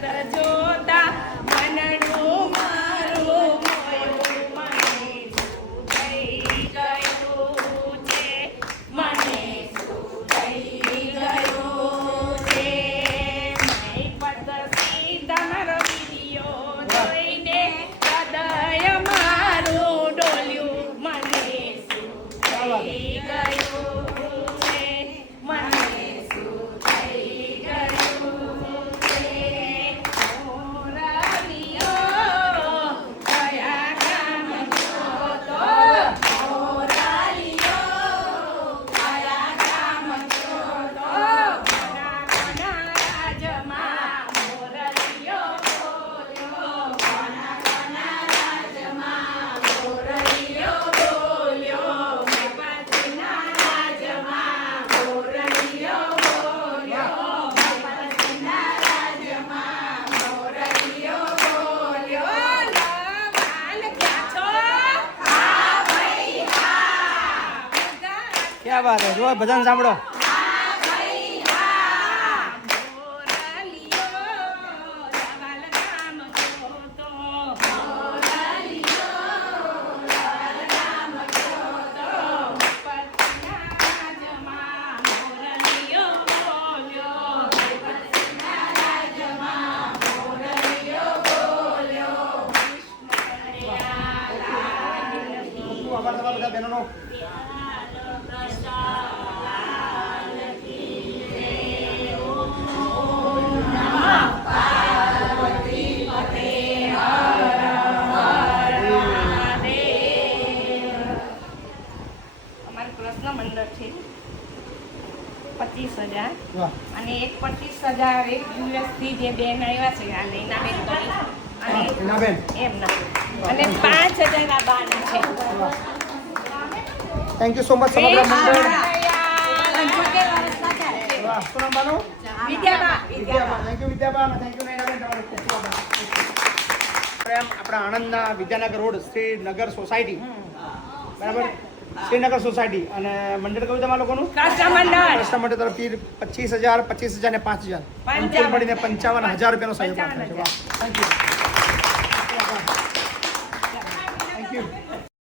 જોતા મનનું મારું મોયું મને શું થઈ ગયું છે મને શું થઈ ગયું છે મેં પદસી તમારો વિડિયો જોઈને હૃદય મારું ડોલ્યું મને શું થઈ ગયું છે મને શું થઈ ગયું છે મોરાલીઓ કયા ગામ જોતો મોરાલીઓ કયા ગામ જોતો કોના રાજમાં મોરલીઓ બોલ્યો કોના રાજમાં મોરલીઓ બોલ્યો મેં પતિના રાજમાં મોરલીઓ બોલ્યો મેં પતિના રાજમાં મોરલીઓ બોલ્યો લવાલ ક્યાં છો હા ભાઈ હા ક્યાં વાત હે જો ભજન સાંભળો આભાર તમારા બધા બહેનોનો અમારું કૃષ્ણ મંડળ છે 25,000 વાહ અને એક 25,000 એક દિવસથી જે બેન આવ્યા છે આ નૈનાબેન કરી અને હિનાબેન એમના અને 5,000 આ બાના છે થેન્ક યુ સો મચ સમગ્ર મંડળ વિદ્યાબા વાહ શું નામ બાનું વિદ્યાબા થેન્ક યુ વિદ્યાબા અને થેન્ક યુ નૈનાબેન તમારો ખૂબ ખૂબ આભાર આપણા આણંદના વિદ્યાનગર રોડ શ્રીનગર સોસાયટી બરાબર શ્રીનગર સોસાયટી અને મંડળ કયું તમારા લોકોનું કૃષ્ણ મંડળ કૃષ્ણ મંડળ તરફથી 25,000 ને 5,000 કુલ મળીને 55,000 રૂપિયાનો સહયોગ આપે છે વાહ થેન્ક યુ